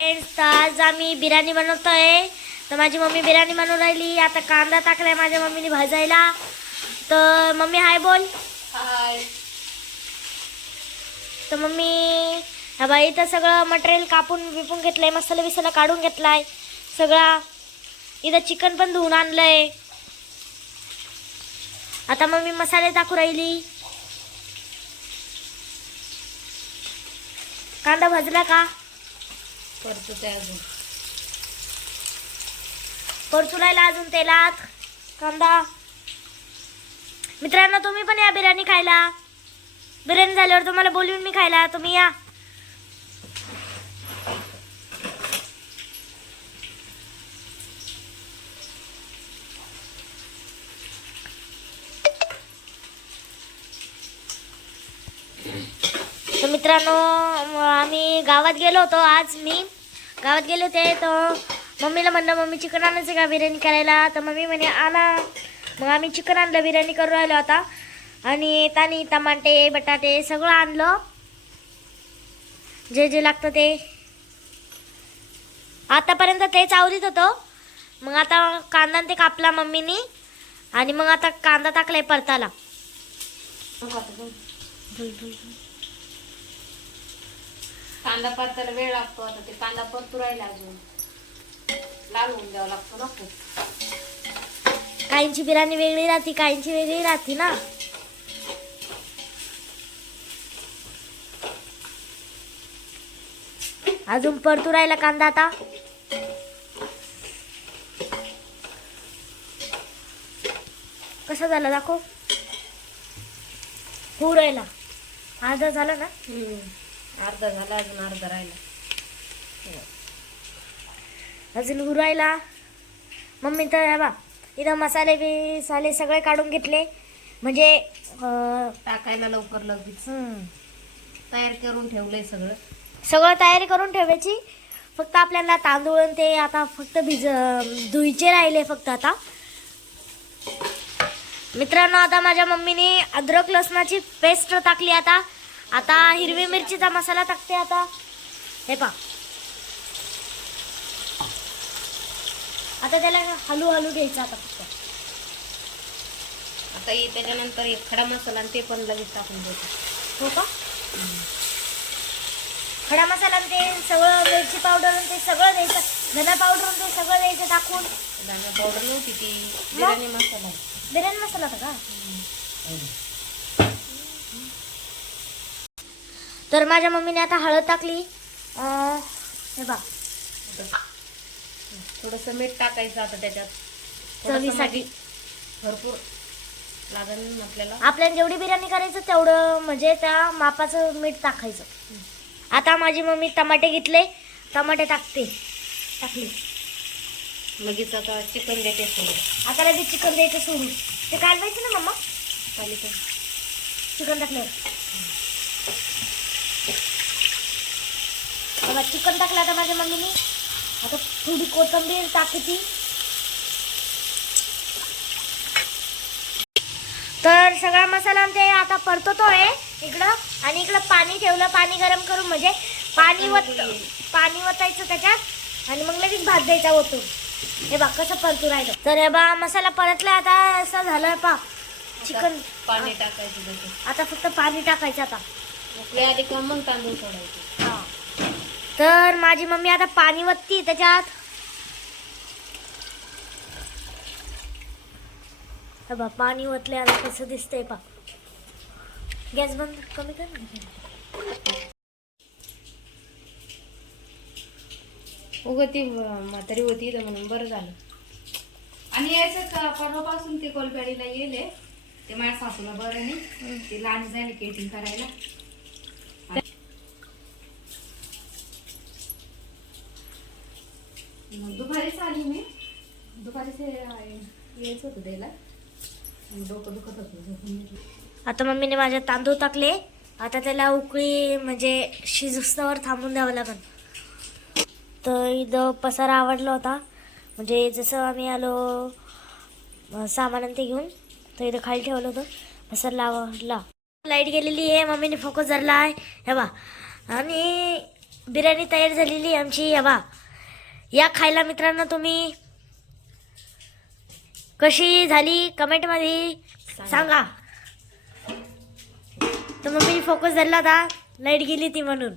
Friends तर आज आम्ही बिर्याणी बनवतोय. तर माझी मम्मी बिर्याणी बनवून राहिली. आता कांदा टाकलाय माझ्या मम्मीने भाजायला. तर मम्मी हाय बोल. हाय. तर मम्मी ह्या बाई तर सगळं मटेरियल कापून विपून घेतलंय. मसाला बिसाला काढून घेतलाय. सगळा इथं चिकन पण धुवून आणलंय. आता मम्मी मसाले टाकू राहिली. कांदा भाजला का? करतो ते अजून. परतू राहिला अजून तेलात. कांदा. मित्रांनो तुम्ही पण या बिर्याणी खायला. बिर्याणी झाल्यावर तुम्हाला बोलवून मी खायला. तुम्ही या तर मित्रांनो आम्ही गावात गेलो होतो आज मी गावात गेले होते तर मम्मीला म्हणलं मम्मी चिकन आणायचं का बिर्याणी करायला? तर मम्मी म्हणे आणा. मग आम्ही चिकन आणलं बिर्याणी करून राहिलो आता. आणि तानी टमाटे बटाटे सगळं आणलं. जे जे लागतं ते. आतापर्यंत तेच आवरीत होतो. मग आता कांदा आणि ते कापला मम्मीनी. आणि मग आता कांदा टाकलाय परताला. कांदा परतायला वेळ लागतो आता ते कांदा परतू राहिला अजून. लाल होऊन द्यावा लागतो ना खूप. काहींची बिर्याणी वेगळी राहते काहींची वेगळी राहते ना. अजून परतू राहिला कांदा आता. कसा झाला दाखव. होऊ राहिला. अर्धा झाला ना? अर्धा झाला अजून अर्धा राहिला. अजून होऊ राहिला. मम्मी तर हे बा इथं मसाले बिसाले सगळे काढून घेतले. म्हणजे टाकायला लवकर लगेच. तयार करून ठेवलंय सगळं. सगळं तयारी करून ठेवायची. फक्त आपल्याला तांदूळ ते आता फक्त भिज धुईचे राहिले फक्त आता. मित्रांनो आता माझ्या मम्मीने अद्रक लसणाची पेस्ट टाकली आता. आता हिरवी मिरचीचा मसाला टाकते आता. हे पा आता त्याला हलू हलू घ्यायचं आता फक्त. आता हे त्याच्यानंतर एक खडा मसाला आणि ते पण लगेच टाकून देतो. हो का? खडा मसाला ते सगळं मिरची पावडर ते सगळं द्यायचं धना पावडर ते सगळं द्यायचं टाकून. धान्य पावडर नव्हती ती. बिर्याणी मसाला. बिर्याणी मसाला होता का? तर माझ्या मम्मीने आता हळद टाकली. हे बा थोडंसं मीठ टाकायचं आता त्याच्यात. चवीसाठी. भरपूर लागेल आपल्याला आपल्याला जेवढी बिर्याणी करायचं तेवढं म्हणजे त्या मापाचं मीठ टाकायचं. आता माझी मम्मी टमाटे घेतले. टमाटे टाकते. टाकले. लगेच आता चिकन देते थोडं. आता लगेच चिकन द्यायचं सोडून. ते कालवायचं ना मम्मा? चिकन टाकलं बघा चिकन टाकलं आता माझ्या मम्मीने. आता थोडी कोथिंबीर टाकायची तर सगळा मसाला ते आता परततोय इकडं. आणि इकडं पाणी ठेवलं पाणी गरम करून म्हणजे पाणी वत पाणी वतायचं त्याच्यात. आणि मग लगेच भात द्यायचा ओतून हे बा कसं परतू राहिलं. तर हे बा मसाला परतला आता असं झालं पा चिकन. पाणी टाकायचं आता फक्त पाणी टाकायचं आता. मग तांदूळ सोडायचे. तर माझी मम्मी आता पाणी वतती त्याच्यात. बा पाणी वतले आता कसं दिसतंय पा गॅस बंद कमी कर. उगं ती म्हातारी होती इथं म्हणून बरं झालं. आणि याचं परवापासून ते कोलपेडीला येले ते माझ्या सासूला बरं नाही. ते लहान झाली केटिंग करायला. मग दुपारीच आली मी. दुपारीच यायचं होतं द्यायला. डोकं दुखत होतं आता मम्मीने माझ्या तांदूळ टाकले. आता त्याला उकळी म्हणजे शिजस्तावर थांबून द्यावं लागेल. तर इथं पसारा आवडला होता. म्हणजे जसं आम्ही आलो सामान आणि ते घेऊन तर इथं खाली ठेवलं होतं. पसारला आवडला. लाइट गेलेली आहे मम्मीने फोकस धरला आहे. हे बा. आणि बिर्याणी तयार झालेली आहे आमची. बा. या खायला मित्रांनो तुम्ही कशी झाली कमेंटमध्ये सांगा. तर मम्मी फोकस झाला होता. लाइट गेली ती म्हणून.